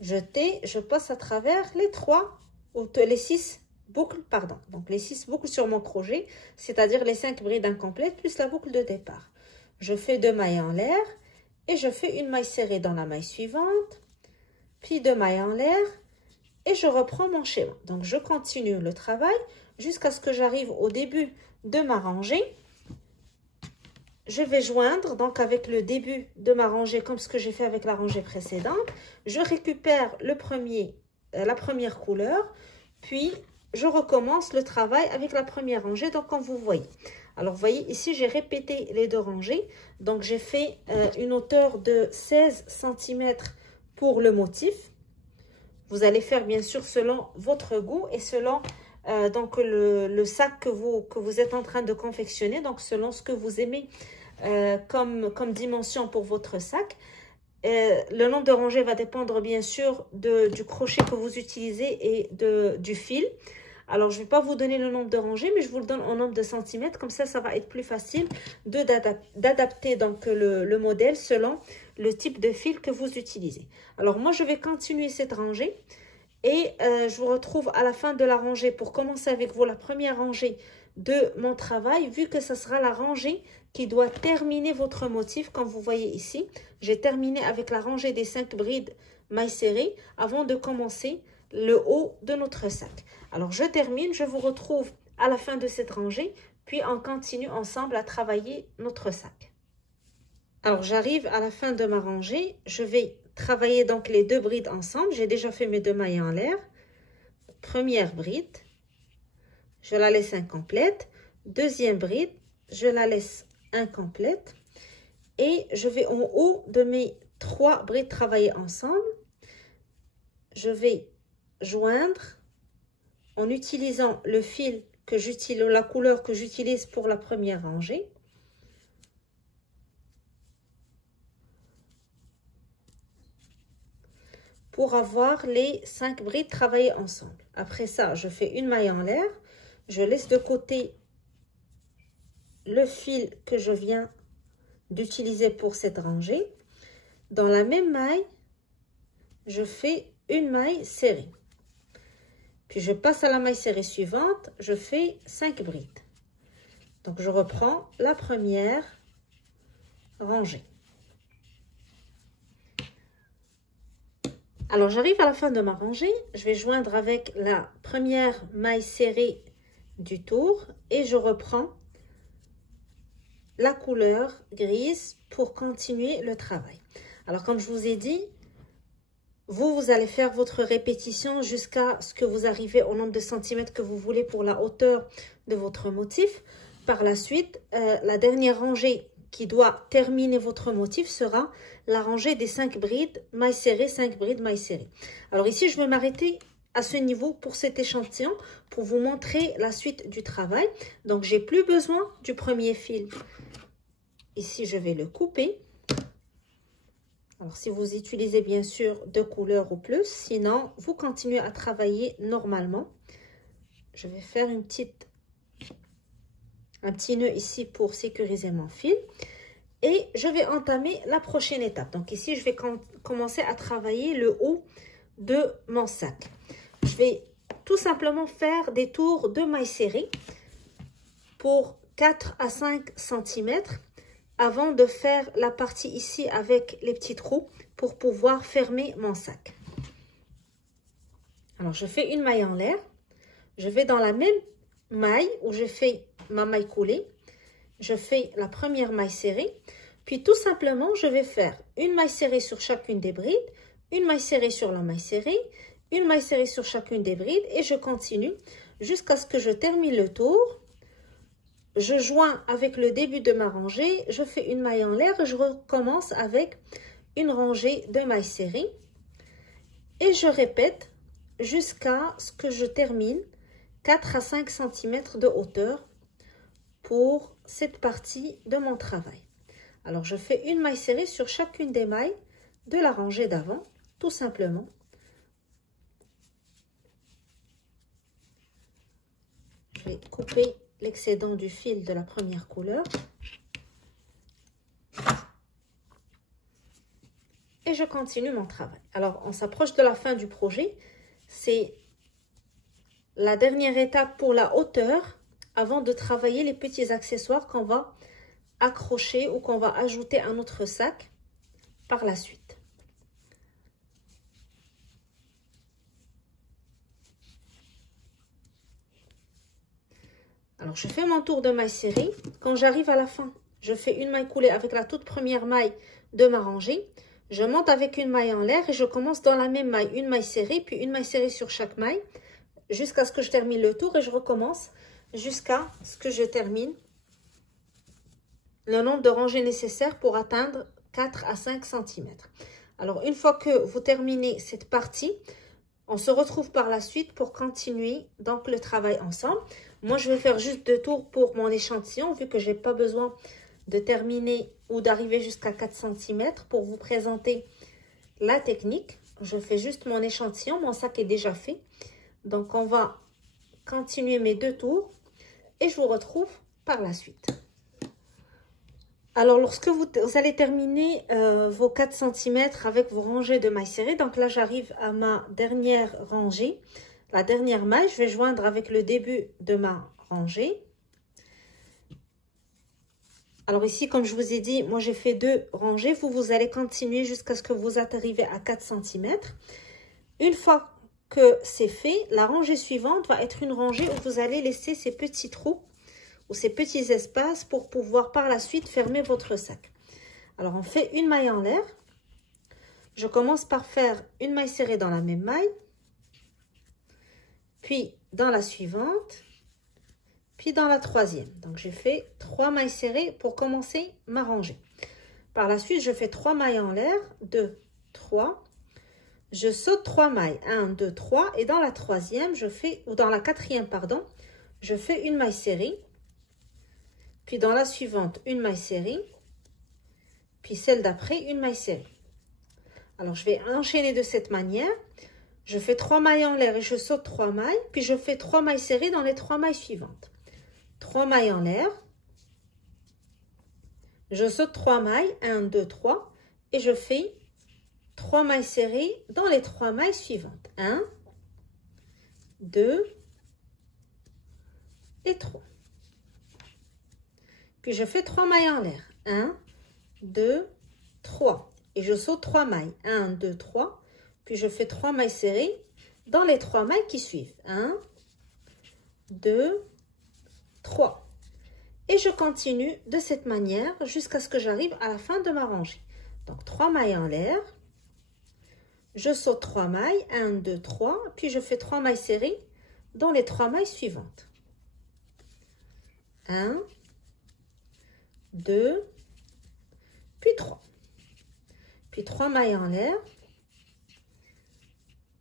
Jeté, je passe à travers les 6 boucles, pardon. Donc les 6 boucles sur mon crochet, c'est-à-dire les 5 brides incomplètes plus la boucle de départ. Je fais 2 mailles en l'air et je fais une maille serrée dans la maille suivante, puis 2 mailles en l'air. Et je reprends mon schéma. Donc, je continue le travail jusqu'à ce que j'arrive au début de ma rangée. Je vais joindre, donc avec le début de ma rangée, comme ce que j'ai fait avec la rangée précédente. Je récupère la première couleur, puis je recommence le travail avec la première rangée, donc comme vous voyez. Alors, vous voyez, ici, j'ai répété les 2 rangées. Donc, j'ai fait une hauteur de 16 cm pour le motif. Vous allez faire bien sûr selon votre goût et selon donc le sac que vous êtes en train de confectionner, donc selon ce que vous aimez comme dimension pour votre sac. Le nombre de rangées va dépendre bien sûr du crochet que vous utilisez et du fil. Alors, je ne vais pas vous donner le nombre de rangées, mais je vous le donne en nombre de centimètres. Comme ça va être plus facile d'adapter donc le modèle selon le type de fil que vous utilisez. Alors, moi, je vais continuer cette rangée Et je vous retrouve à la fin de la rangée pour commencer avec vous la première rangée de mon travail, vu que ce sera la rangée qui doit terminer votre motif. Comme vous voyez ici, j'ai terminé avec la rangée des 5 brides mailles serrées avant de commencer le haut de notre sac. Alors je termine, je vous retrouve à la fin de cette rangée, puis on continue ensemble à travailler notre sac. Alors j'arrive à la fin de ma rangée, je vais travailler donc les 2 brides ensemble. J'ai déjà fait mes 2 mailles en l'air. Première bride, je la laisse incomplète. Deuxième bride, je la laisse incomplète. Et je vais en haut de mes 3 brides travailler ensemble. Je vais joindre en utilisant le fil que j'utilise, la couleur que j'utilise pour la première rangée. Pour avoir les 5 brides travaillées ensemble. Après ça, je fais une maille en l'air. Je laisse de côté le fil que je viens d'utiliser pour cette rangée. Dans la même maille, je fais une maille serrée. Puis je passe à la maille serrée suivante, je fais 5 brides. Donc je reprends la première rangée. Alors j'arrive à la fin de ma rangée, je vais joindre avec la première maille serrée du tour et je reprends la couleur grise pour continuer le travail. Alors comme je vous ai dit, vous allez faire votre répétition jusqu'à ce que vous arrivez au nombre de centimètres que vous voulez pour la hauteur de votre motif. Par la suite, la dernière rangée qui doit terminer votre motif sera la rangée des 5 brides mailles serrées, 5 brides mailles serrées. Alors ici, je vais m'arrêter à ce niveau pour cet échantillon pour vous montrer la suite du travail. Donc, j'ai plus besoin du premier fil. Ici, je vais le couper. Alors, si vous utilisez bien sûr 2 couleurs ou plus, sinon, vous continuez à travailler normalement. Je vais faire un petit nœud ici pour sécuriser mon fil. Et je vais entamer la prochaine étape. Donc ici, je vais commencer à travailler le haut de mon sac. Je vais tout simplement faire des tours de mailles serrées pour 4 à 5 cm avant de faire la partie ici avec les petits trous pour pouvoir fermer mon sac. Alors, je fais une maille en l'air. Je vais dans la même maille où j'ai fait ma maille coulée. Je fais la première maille serrée, puis tout simplement, je vais faire une maille serrée sur chacune des brides, une maille serrée sur la maille serrée, une maille serrée sur chacune des brides et je continue jusqu'à ce que je termine le tour. Je joins avec le début de ma rangée, je fais une maille en l'air et je recommence avec une rangée de mailles serrées et je répète jusqu'à ce que je termine 4 à 5 cm de hauteur pour cette partie de mon travail. Alors, je fais une maille serrée sur chacune des mailles de la rangée d'avant, tout simplement. Je vais couper l'excédent du fil de la première couleur. Et je continue mon travail. Alors, on s'approche de la fin du projet. C'est la dernière étape pour la hauteur avant de travailler les petits accessoires qu'on va accrocher ou qu'on va ajouter à notre sac par la suite. Alors, je fais mon tour de maille serrée. Quand j'arrive à la fin, je fais une maille coulée avec la toute première maille de ma rangée. Je monte avec une maille en l'air et je commence dans la même maille, une maille serrée, puis une maille serrée sur chaque maille jusqu'à ce que je termine le tour et je recommence jusqu'à ce que je termine le nombre de rangées nécessaires pour atteindre 4 à 5 cm. Alors, une fois que vous terminez cette partie, on se retrouve par la suite pour continuer donc le travail ensemble. Moi, je vais faire juste 2 tours pour mon échantillon vu que je n'ai pas besoin de terminer ou d'arriver jusqu'à 4 cm pour vous présenter la technique. Je fais juste mon échantillon, mon sac est déjà fait. Donc, on va continuer mes 2 tours et je vous retrouve par la suite. Alors, lorsque vous allez terminer vos 4 cm avec vos rangées de mailles serrées, donc là, j'arrive à ma dernière rangée, la dernière maille, je vais joindre avec le début de ma rangée. Alors ici, comme je vous ai dit, moi, j'ai fait 2 rangées. Vous allez continuer jusqu'à ce que vous arrivez à 4 cm. Une fois que c'est fait, la rangée suivante va être une rangée où vous allez laisser ces petits trous ou ces petits espaces pour pouvoir par la suite fermer votre sac. Alors, on fait une maille en l'air. Je commence par faire une maille serrée dans la même maille, puis dans la suivante, puis dans la troisième. Donc, j'ai fait 3 mailles serrées pour commencer ma rangée. Par la suite, je fais 3 mailles en l'air, 2, 3. Je saute 3 mailles, 1, 2, 3. Et dans la troisième, ou dans la quatrième, pardon, je fais une maille serrée. Puis dans la suivante, une maille serrée. Puis celle d'après, une maille serrée. Alors, je vais enchaîner de cette manière. Je fais 3 mailles en l'air et je saute 3 mailles. Puis je fais 3 mailles serrées dans les 3 mailles suivantes. 3 mailles en l'air. Je saute 3 mailles. 1, 2, 3. Et je fais 3 mailles serrées dans les 3 mailles suivantes. 1, 2 et 3. Puis je fais 3 mailles en l'air. 1, 2, 3. Et je saute 3 mailles. 1, 2, 3. Puis je fais 3 mailles serrées dans les 3 mailles qui suivent. 1, 2, 3. Et je continue de cette manière jusqu'à ce que j'arrive à la fin de ma rangée. Donc 3 mailles en l'air. Je saute 3 mailles. 1, 2, 3. Puis je fais 3 mailles serrées dans les 3 mailles suivantes. 1, 2, puis 3. Puis 3 mailles en l'air.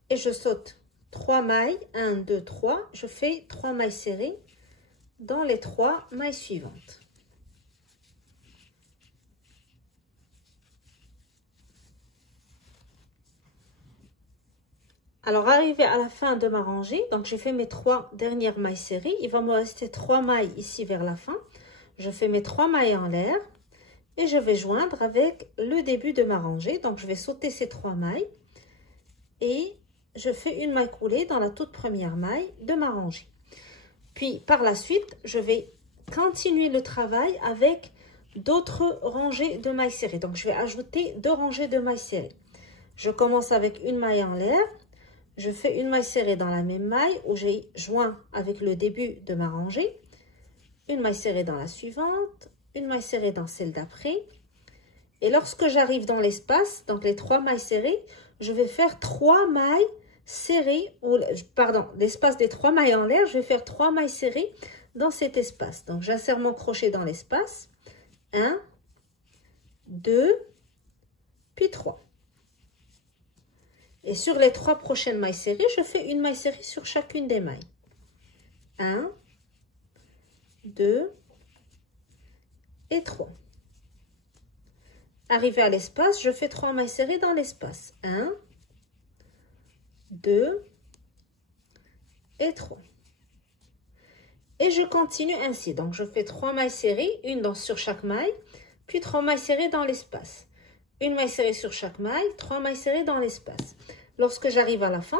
Et je saute 3 mailles. 1, 2, 3. Je fais 3 mailles serrées dans les 3 mailles suivantes. Alors, arrivé à la fin de ma rangée, donc j'ai fait mes 3 dernières mailles serrées. Il va me rester 3 mailles ici vers la fin. Je fais mes 3 mailles en l'air et je vais joindre avec le début de ma rangée. Donc, je vais sauter ces 3 mailles et je fais une maille coulée dans la toute première maille de ma rangée. Puis, par la suite, je vais continuer le travail avec d'autres rangées de mailles serrées. Donc, je vais ajouter 2 rangées de mailles serrées. Je commence avec une maille en l'air. Je fais une maille serrée dans la même maille où j'ai joint avec le début de ma rangée. Une maille serrée dans la suivante, une maille serrée dans celle d'après. Et lorsque j'arrive dans l'espace, donc les 3 mailles serrées, je vais faire 3 mailles serrées, pardon, l'espace des 3 mailles en l'air, je vais faire 3 mailles serrées dans cet espace. Donc j'insère mon crochet dans l'espace. 1, 2, puis 3. Et sur les 3 prochaines mailles serrées, je fais une maille serrée sur chacune des mailles. 1, 2 et 3. Arrivé à l'espace, je fais 3 mailles serrées dans l'espace. 1, 2 et 3. Et je continue ainsi. Donc, je fais 3 mailles serrées, une sur chaque maille, puis 3 mailles serrées dans l'espace. Une maille serrée sur chaque maille, 3 mailles serrées dans l'espace. Lorsque j'arrive à la fin,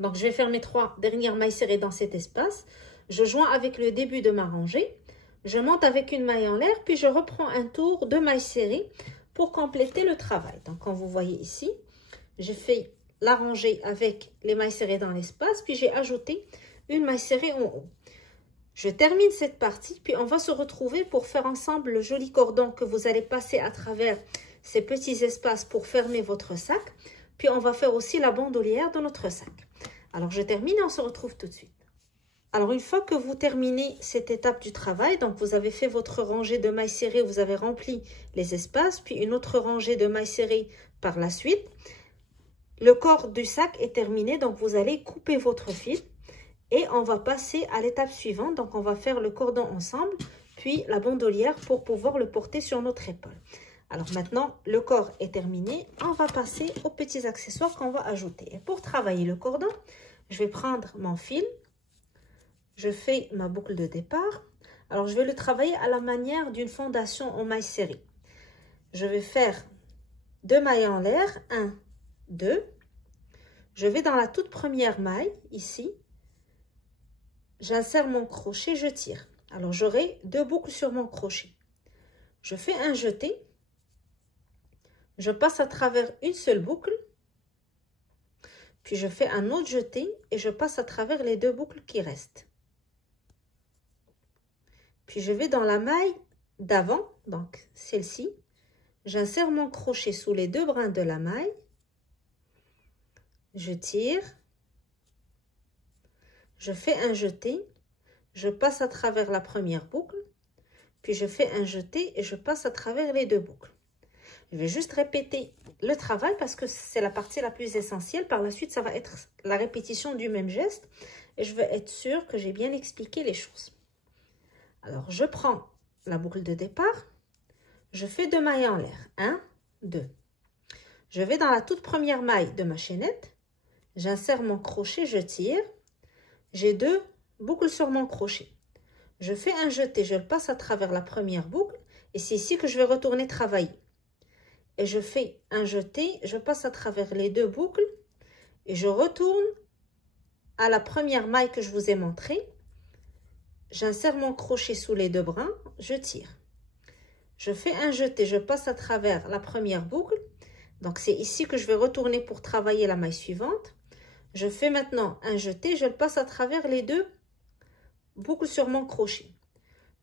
donc je vais faire mes 3 dernières mailles serrées dans cet espace. Je joins avec le début de ma rangée. Je monte avec une maille en l'air, puis je reprends un tour de mailles serrées pour compléter le travail. Donc, comme vous voyez ici, j'ai fait la rangée avec les mailles serrées dans l'espace, puis j'ai ajouté une maille serrée en haut. Je termine cette partie, puis on va se retrouver pour faire ensemble le joli cordon que vous allez passer à travers ces petits espaces pour fermer votre sac. Puis on va faire aussi la bandoulière de notre sac. Alors je termine et on se retrouve tout de suite. Alors une fois que vous terminez cette étape du travail, donc vous avez fait votre rangée de mailles serrées, vous avez rempli les espaces, puis une autre rangée de mailles serrées par la suite. Le corps du sac est terminé, donc vous allez couper votre fil. Et on va passer à l'étape suivante. Donc, on va faire le cordon ensemble, puis la bandoulière pour pouvoir le porter sur notre épaule. Alors maintenant, le corps est terminé. On va passer aux petits accessoires qu'on va ajouter. Et pour travailler le cordon, je vais prendre mon fil. Je fais ma boucle de départ. Alors, je vais le travailler à la manière d'une fondation en mailles serrées. Je vais faire 2 mailles en l'air, 1, 2. Je vais dans la toute première maille, ici. J'insère mon crochet, je tire. Alors, j'aurai 2 boucles sur mon crochet. Je fais un jeté. Je passe à travers une seule boucle. Puis, je fais un autre jeté et je passe à travers les 2 boucles qui restent. Puis, je vais dans la maille d'avant, donc celle-ci. J'insère mon crochet sous les 2 brins de la maille. Je tire. Je fais un jeté. Je passe à travers la première boucle. Puis, je fais un jeté et je passe à travers les 2 boucles. Je vais juste répéter le travail parce que c'est la partie la plus essentielle. Par la suite, ça va être la répétition du même geste. Et je veux être sûre que j'ai bien expliqué les choses. Alors, je prends la boucle de départ. Je fais 2 mailles en l'air. 1, 2. Je vais dans la toute première maille de ma chaînette. J'insère mon crochet, je tire. J'ai 2 boucles sur mon crochet. Je fais un jeté, je le passe à travers la première boucle. Et c'est ici que je vais retourner travailler. Et je fais un jeté, je passe à travers les 2 boucles. Et je retourne à la première maille que je vous ai montrée. J'insère mon crochet sous les 2 brins, je tire. Je fais un jeté, je passe à travers la première boucle. Donc, c'est ici que je vais retourner pour travailler la maille suivante. Je fais maintenant un jeté, je le passe à travers les 2 boucles sur mon crochet.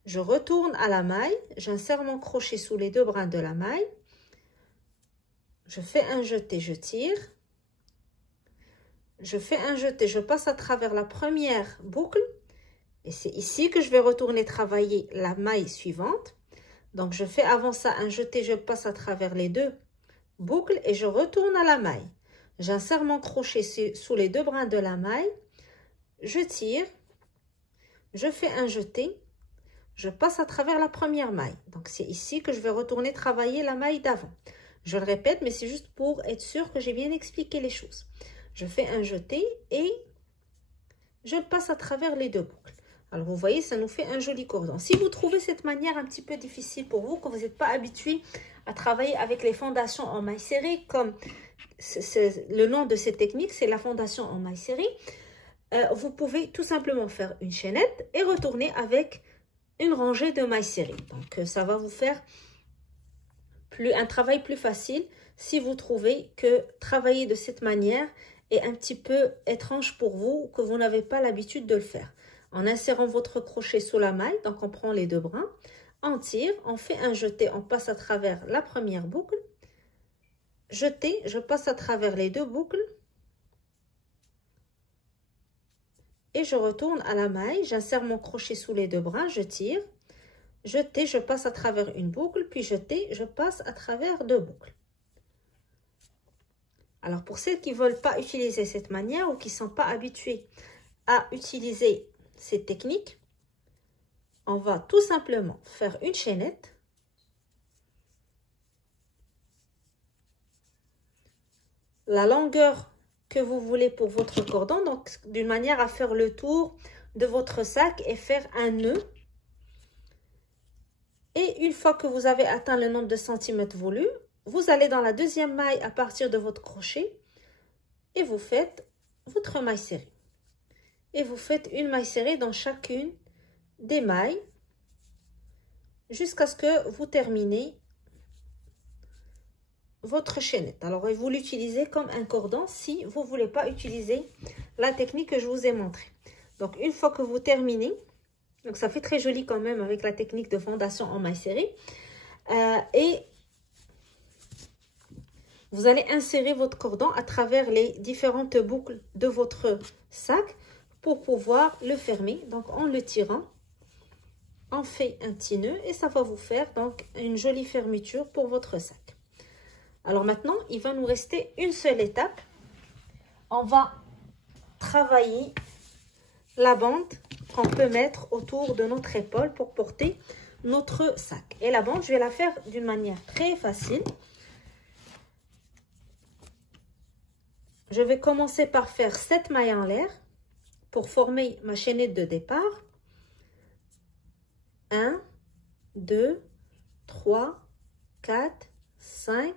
Je retourne à la maille, j'insère mon crochet sous les 2 brins de la maille. Je fais un jeté, je tire. Je fais un jeté, je passe à travers la première boucle. Et c'est ici que je vais retourner travailler la maille suivante. Donc, je fais avant ça un jeté, je passe à travers les 2 boucles et je retourne à la maille. J'insère mon crochet sous les 2 brins de la maille. Je tire. Je fais un jeté. Je passe à travers la première maille. Donc, c'est ici que je vais retourner travailler la maille d'avant. Je le répète, mais c'est juste pour être sûr que j'ai bien expliqué les choses. Je fais un jeté et je passe à travers les 2 boucles. Alors, vous voyez, ça nous fait un joli cordon. Si vous trouvez cette manière un petit peu difficile pour vous, que vous n'êtes pas habitué à travailler avec les fondations en mailles serrées, comme le nom de cette technique, c'est la fondation en mailles serrées, vous pouvez tout simplement faire une chaînette et retourner avec une rangée de mailles serrées. Donc, ça va vous faire un travail plus facile si vous trouvez que travailler de cette manière est un petit peu étrange pour vous, que vous n'avez pas l'habitude de le faire. En insérant votre crochet sous la maille, donc on prend les 2 brins, on tire, on fait un jeté, on passe à travers la première boucle, jeté, je passe à travers les 2 boucles et je retourne à la maille, j'insère mon crochet sous les 2 brins, je tire, jeté, je passe à travers une boucle, puis jeté, je passe à travers 2 boucles. Alors pour celles qui ne veulent pas utiliser cette manière ou qui ne sont pas habituées à utiliser cette technique, on va tout simplement faire une chaînette. La longueur que vous voulez pour votre cordon, donc d'une manière à faire le tour de votre sac et faire un nœud. Et une fois que vous avez atteint le nombre de centimètres voulu, vous allez dans la deuxième maille à partir de votre crochet et vous faites votre maille serrée. Et vous faites une maille serrée dans chacune des mailles jusqu'à ce que vous terminez votre chaînette. Alors, vous l'utilisez comme un cordon si vous ne voulez pas utiliser la technique que je vous ai montrée. Donc, une fois que vous terminez, donc ça fait très joli quand même avec la technique de fondation en maille serrée. Et vous allez insérer votre cordon à travers les différentes boucles de votre sac pour pouvoir le fermer. Donc, en le tirant, on fait un petit nœud et ça va vous faire donc une jolie fermeture pour votre sac. Alors maintenant, il va nous rester une seule étape. On va travailler la bande qu'on peut mettre autour de notre épaule pour porter notre sac. Et la bande, je vais la faire d'une manière très facile. Je vais commencer par faire 7 mailles en l'air pour former ma chaînette de départ. 1, 2, 3, 4, 5,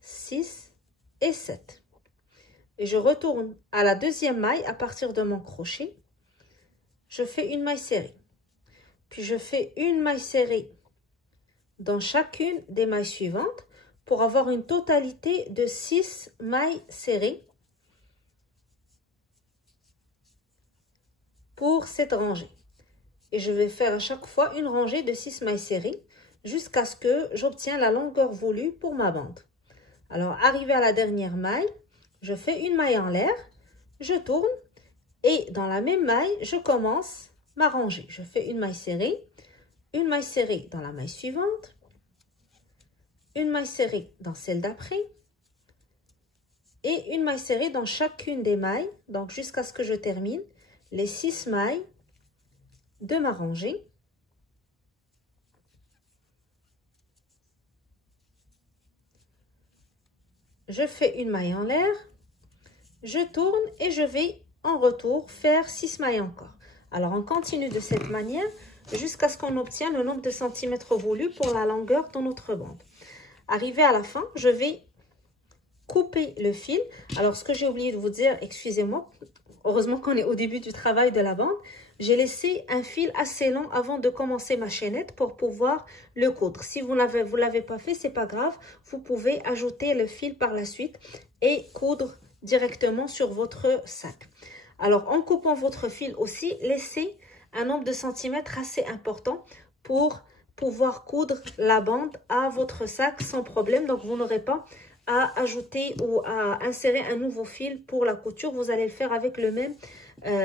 6 et 7. Et je retourne à la deuxième maille à partir de mon crochet. Je fais une maille serrée. Puis je fais une maille serrée dans chacune des mailles suivantes pour avoir une totalité de 6 mailles serrées pour cette rangée. Et je vais faire à chaque fois une rangée de 6 mailles serrées jusqu'à ce que j'obtienne la longueur voulue pour ma bande. Alors, arrivé à la dernière maille, je fais une maille en l'air, je tourne et dans la même maille, je commence ma rangée. Je fais une maille serrée dans la maille suivante, une maille serrée dans celle d'après et une maille serrée dans chacune des mailles, donc jusqu'à ce que je termine les 6 mailles de ma rangée. Je fais une maille en l'air, je tourne et je vais en retour faire 6 mailles encore. Alors on continue de cette manière jusqu'à ce qu'on obtienne le nombre de centimètres voulu pour la longueur de notre bande. Arrivé à la fin, je vais couper le fil. Alors ce que j'ai oublié de vous dire, excusez-moi, heureusement qu'on est au début du travail de la bande, j'ai laissé un fil assez long avant de commencer ma chaînette pour pouvoir le coudre. Si vous ne l'avez pas fait, c'est pas grave, vous pouvez ajouter le fil par la suite et coudre directement sur votre sac. Alors en coupant votre fil aussi, laissez un nombre de centimètres assez important pour pouvoir coudre la bande à votre sac sans problème. Donc vous n'aurez pas à ajouter ou à insérer un nouveau fil pour la couture. Vous allez le faire avec le même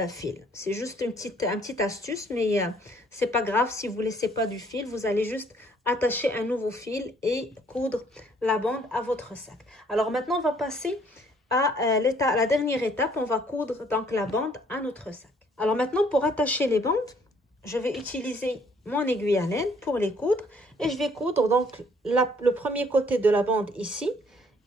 fil. C'est juste une petite astuce, mais c'est pas grave si vous ne laissez pas du fil. Vous allez juste attacher un nouveau fil et coudre la bande à votre sac. Alors maintenant, on va passer à la dernière étape. On va coudre donc la bande à notre sac. Alors maintenant, pour attacher les bandes, je vais utiliser mon aiguille à laine pour les coudre et je vais coudre donc le premier côté de la bande ici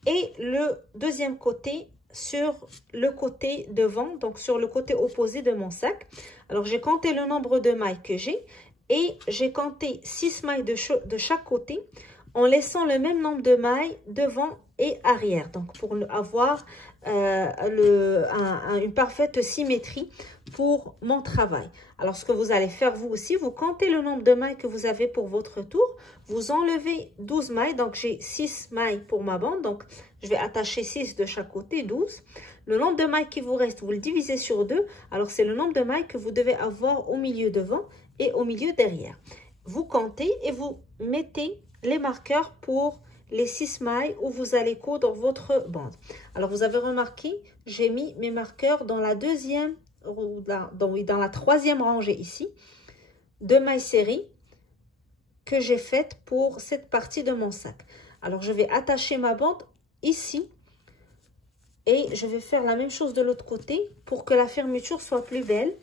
et le deuxième côté sur le côté devant, donc sur le côté opposé de mon sac. Alors j'ai compté le nombre de mailles que j'ai et j'ai compté 6 mailles de chaque côté en laissant le même nombre de mailles devant et arrière, donc pour avoir une parfaite symétrie pour mon travail. Alors ce que vous allez faire vous aussi, vous comptez le nombre de mailles que vous avez pour votre tour, vous enlevez 12 mailles, donc j'ai 6 mailles pour ma bande, donc je vais attacher 6 de chaque côté, 12. Le nombre de mailles qui vous reste, vous le divisez sur 2, alors c'est le nombre de mailles que vous devez avoir au milieu devant et au milieu derrière. Vous comptez et vous mettez les marqueurs pour les 6 mailles où vous allez coudre votre bande. Alors vous avez remarqué, j'ai mis mes marqueurs dans la deuxième, dans la troisième rangée ici, de mailles serrées que j'ai faites pour cette partie de mon sac. Alors je vais attacher ma bande ici et je vais faire la même chose de l'autre côté pour que la fermeture soit plus belle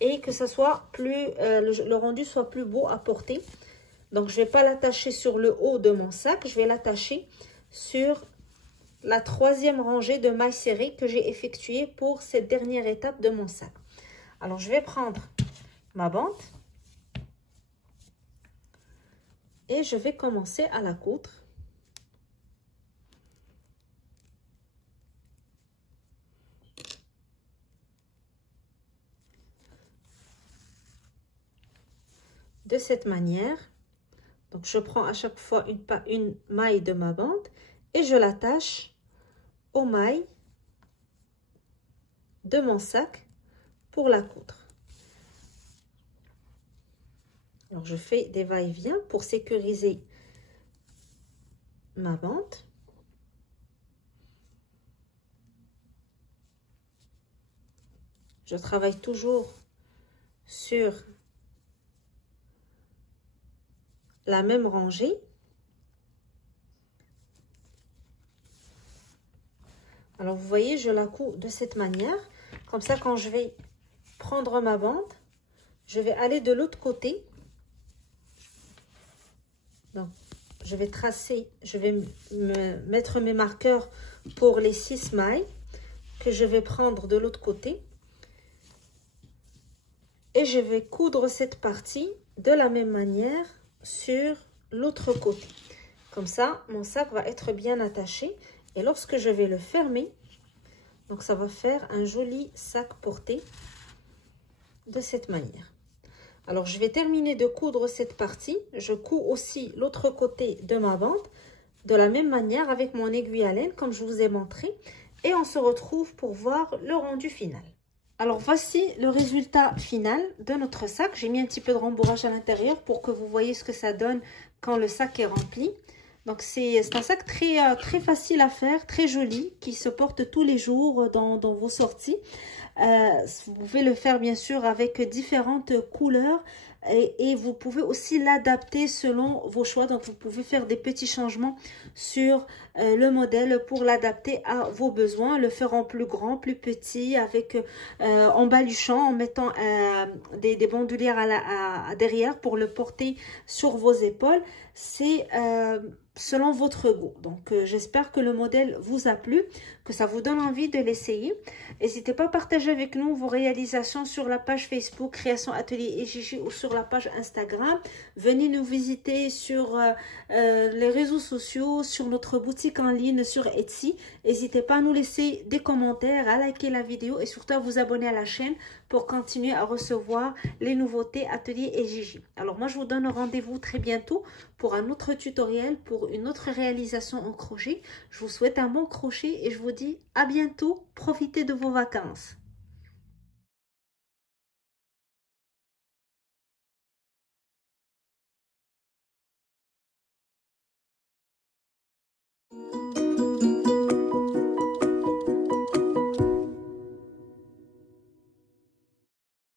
et que ça soit plus, le rendu soit plus beau à porter. Donc, je ne vais pas l'attacher sur le haut de mon sac. Je vais l'attacher sur la troisième rangée de mailles serrées que j'ai effectuée pour cette dernière étape de mon sac. Alors, je vais prendre ma bande et je vais commencer à la coudre. De cette manière. Donc, je prends à chaque fois une maille de ma bande et je l'attache aux mailles de mon sac pour la coudre. Alors, je fais des va-et-vient pour sécuriser ma bande. Je travaille toujours sur la même rangée. Alors vous voyez, je la couds de cette manière. Comme ça, quand je vais prendre ma bande, je vais aller de l'autre côté. Donc, je vais tracer, je vais mettre mes marqueurs pour les 6 mailles que je vais prendre de l'autre côté. Et je vais coudre cette partie de la même manière sur l'autre côté. Comme ça, mon sac va être bien attaché. Et lorsque je vais le fermer, donc ça va faire un joli sac porté de cette manière. Alors, je vais terminer de coudre cette partie. Je couds aussi l'autre côté de ma bande de la même manière avec mon aiguille à laine comme je vous ai montré. Et on se retrouve pour voir le rendu final. Alors, voici le résultat final de notre sac. J'ai mis un petit peu de rembourrage à l'intérieur pour que vous voyez ce que ça donne quand le sac est rempli. Donc, c'est un sac très facile à faire, très joli, qui se porte tous les jours dans vos sorties. Vous pouvez le faire bien sûr avec différentes couleurs et vous pouvez aussi l'adapter selon vos choix. Donc, vous pouvez faire des petits changements sur le modèle pour l'adapter à vos besoins. Le faire en plus grand, plus petit, avec en baluchant, en mettant des bandoulières à derrière pour le porter sur vos épaules. C'est selon votre goût. Donc, j'espère que le modèle vous a plu, que ça vous donne envie de l'essayer. N'hésitez pas à partager avec nous vos réalisations sur la page Facebook Création Atelier et Gigi ou sur la page Instagram. Venez nous visiter sur les réseaux sociaux, sur notre boutique en ligne, sur Etsy. N'hésitez pas à nous laisser des commentaires, à liker la vidéo et surtout à vous abonner à la chaîne pour continuer à recevoir les nouveautés Atelier et Gigi. Alors moi, je vous donne rendez-vous très bientôt pour un autre tutoriel, pour une autre réalisation en crochet. Je vous souhaite un bon crochet et je vous dis à bientôt. Profitez de vos vacances.